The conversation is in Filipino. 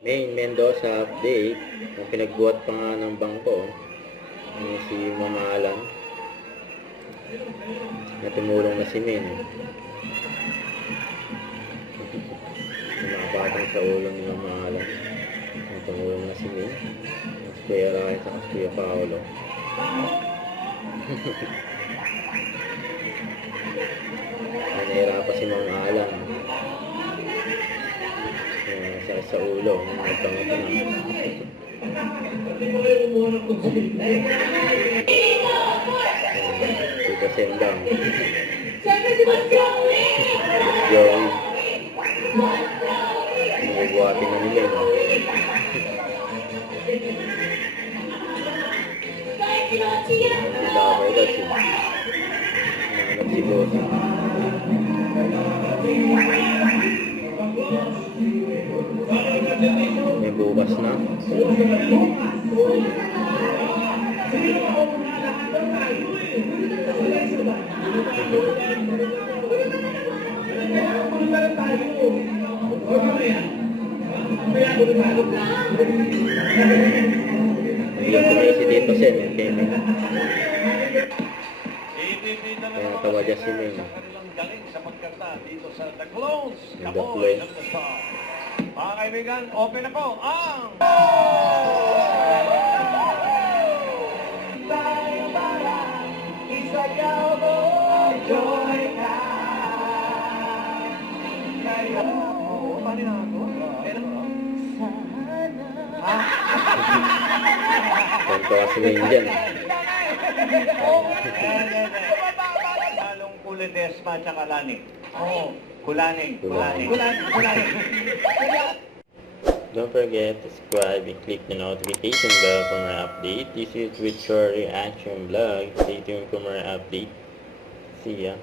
Main Mendoza update. Ang pinagbuhat pa nga ng bangko. Si Mama Alan. Na tumulong na si Min. Nakapatang sa ulo ni Mama Alan. Na tumulong na si Min. Si Kuya Rai at si Kuya Paolo. Nahirapan si Mama Alan. Sakit sa ulo. Nagtango pa na. Tita Sendang. Joey. Nagbuhatin na nila. Labay daw siya. Nanganap si Boss. May bukas na. Bigyan ko na si Tito Sen. Kaya tawa dyan si Ming. The Clones. Mga kaibigan, open na po ang... Kanto kasi Ming dyan. Halong Kuledesma at Kalani. Oo. Kulaning. Don't forget to subscribe and click the notification bell for more update. This is with your reaction vlog. Stay tuned for more update. See ya.